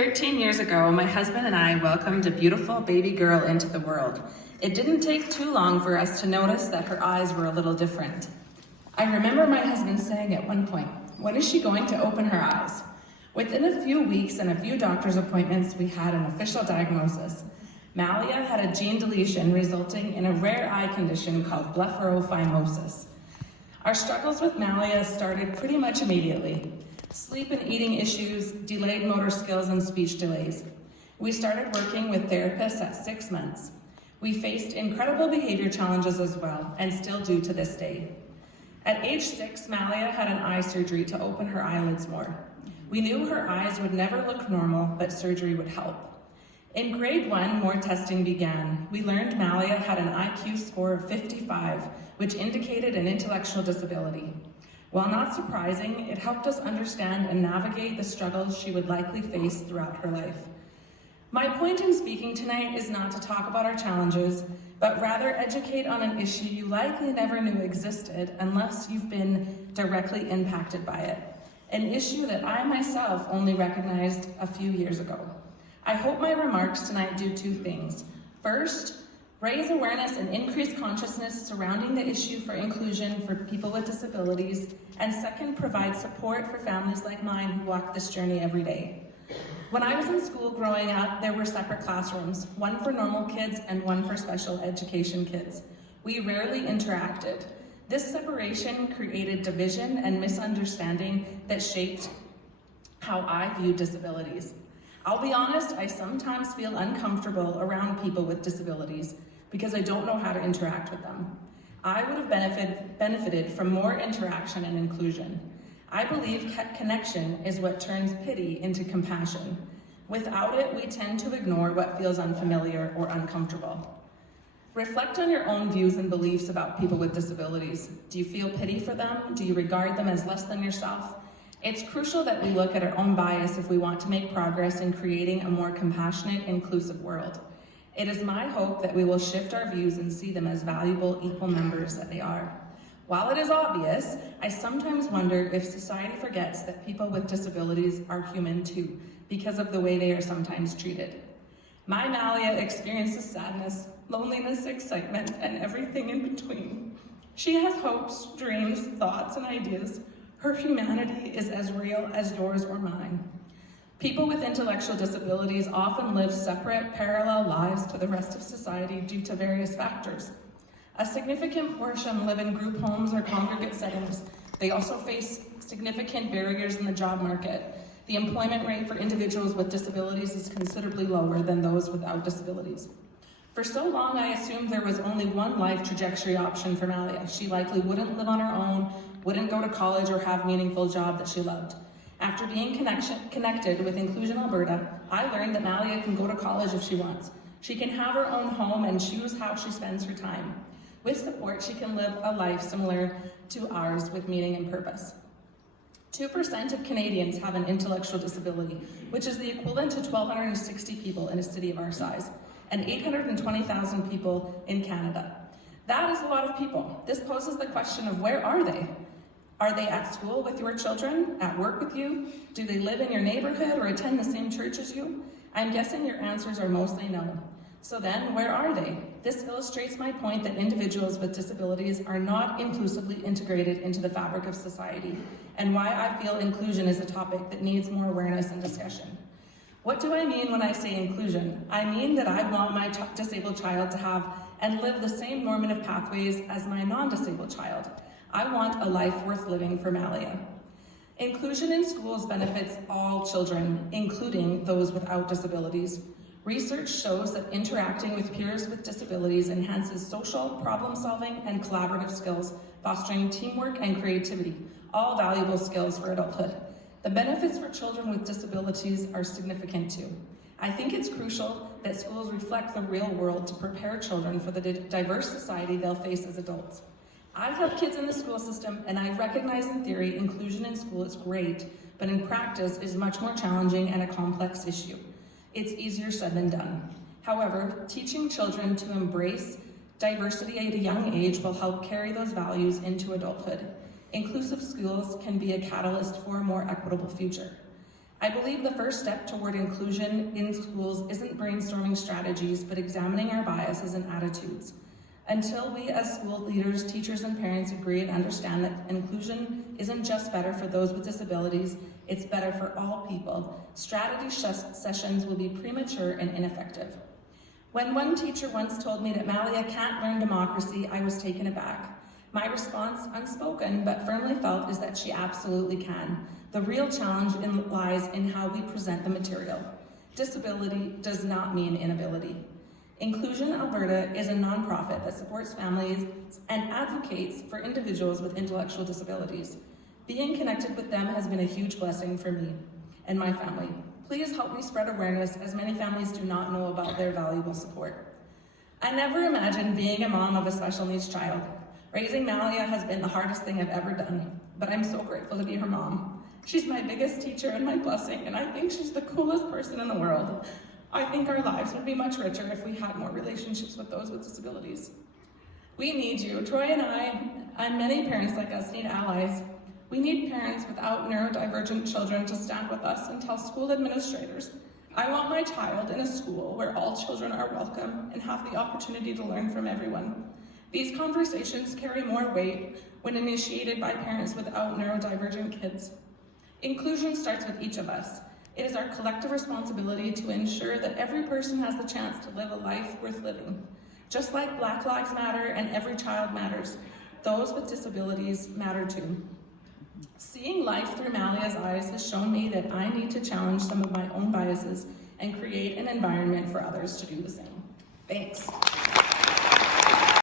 13 years ago, my husband and I welcomed a beautiful baby girl into the world. It didn't take too long for us to notice that her eyes were a little different. I remember my husband saying at one point, "When is she going to open her eyes?" Within a few weeks and a few doctor's appointments, we had an official diagnosis. Malia had a gene deletion resulting in a rare eye condition called blepharophimosis. Our struggles with Malia started pretty much immediately. Sleep and eating issues, delayed motor skills, and speech delays. We started working with therapists at 6 months. We faced incredible behavior challenges as well, and still do to this day. At age 6, Malia had an eye surgery to open her eyelids more. We knew her eyes would never look normal, but surgery would help. In grade 1, more testing began. We learned Malia had an IQ score of 55, which indicated an intellectual disability. While not surprising, it helped us understand and navigate the struggles she would likely face throughout her life. My point in speaking tonight is not to talk about our challenges, but rather educate on an issue you likely never knew existed unless you've been directly impacted by it. An issue that I myself only recognized a few years ago. I hope my remarks tonight do two things. First, raise awareness and increase consciousness surrounding the issue for inclusion for people with disabilities, and second, provide support for families like mine who walk this journey every day. When I was in school growing up, there were separate classrooms, one for normal kids and one for special education kids. We rarely interacted. This separation created division and misunderstanding that shaped how I viewed disabilities. I'll be honest, I sometimes feel uncomfortable around people with disabilities because I don't know how to interact with them. I would have benefited from more interaction and inclusion. I believe connection is what turns pity into compassion. Without it, we tend to ignore what feels unfamiliar or uncomfortable. Reflect on your own views and beliefs about people with disabilities. Do you feel pity for them? Do you regard them as less than yourself? It's crucial that we look at our own bias if we want to make progress in creating a more compassionate, inclusive world. It is my hope that we will shift our views and see them as valuable, equal members that they are. While it is obvious, I sometimes wonder if society forgets that people with disabilities are human too, because of the way they are sometimes treated. My Malia experiences sadness, loneliness, excitement, and everything in between. She has hopes, dreams, thoughts, and ideas. Her humanity is as real as yours or mine. People with intellectual disabilities often live separate, parallel lives to the rest of society due to various factors. A significant portion live in group homes or congregate settings. They also face significant barriers in the job market. The employment rate for individuals with disabilities is considerably lower than those without disabilities. For so long, I assumed there was only one life trajectory option for Malia. She likely wouldn't live on her own, wouldn't go to college or have a meaningful job that she loved. After being connected with Inclusion Alberta, I learned that Malia can go to college if she wants. She can have her own home and choose how she spends her time. With support, she can live a life similar to ours with meaning and purpose. 2% of Canadians have an intellectual disability, which is the equivalent to 1,260 people in a city of our size, and 820,000 people in Canada. That is a lot of people. This poses the question of where are they? Are they at school with your children, at work with you? Do they live in your neighborhood or attend the same church as you? I'm guessing your answers are mostly no. So then, where are they? This illustrates my point that individuals with disabilities are not inclusively integrated into the fabric of society, and why I feel inclusion is a topic that needs more awareness and discussion. What do I mean when I say inclusion? I mean that I want my disabled child to have and live the same normative pathways as my non-disabled child. I want a life worth living for Malia. Inclusion in schools benefits all children, including those without disabilities. Research shows that interacting with peers with disabilities enhances social, problem-solving, and collaborative skills, fostering teamwork and creativity, all valuable skills for adulthood. The benefits for children with disabilities are significant too. I think it's crucial that schools reflect the real world to prepare children for the diverse society they'll face as adults. I have kids in the school system, and I recognize in theory inclusion in school is great, but in practice is much more challenging and a complex issue. It's easier said than done. However, teaching children to embrace diversity at a young age will help carry those values into adulthood. Inclusive schools can be a catalyst for a more equitable future. I believe the first step toward inclusion in schools isn't brainstorming strategies, but examining our biases and attitudes. Until we as school leaders, teachers, and parents agree and understand that inclusion isn't just better for those with disabilities, it's better for all people, strategy sessions will be premature and ineffective. When one teacher once told me that Malia can't learn democracy, I was taken aback. My response, unspoken but firmly felt, is that she absolutely can. The real challenge lies in how we present the material. Disability does not mean inability. Inclusion Alberta is a nonprofit that supports families and advocates for individuals with intellectual disabilities. Being connected with them has been a huge blessing for me and my family. Please help me spread awareness, as many families do not know about their valuable support. I never imagined being a mom of a special needs child. Raising Malia has been the hardest thing I've ever done, but I'm so grateful to be her mom. She's my biggest teacher and my blessing, and I think she's the coolest person in the world. I think our lives would be much richer if we had more relationships with those with disabilities. We need you. Troy and I, and many parents like us, need allies. We need parents without neurodivergent children to stand with us and tell school administrators, I want my child in a school where all children are welcome and have the opportunity to learn from everyone. These conversations carry more weight when initiated by parents without neurodivergent kids. Inclusion starts with each of us. It is our collective responsibility to ensure that every person has the chance to live a life worth living. Just like Black Lives Matter and every child matters, those with disabilities matter too. Seeing life through Malia's eyes has shown me that I need to challenge some of my own biases and create an environment for others to do the same. Thanks.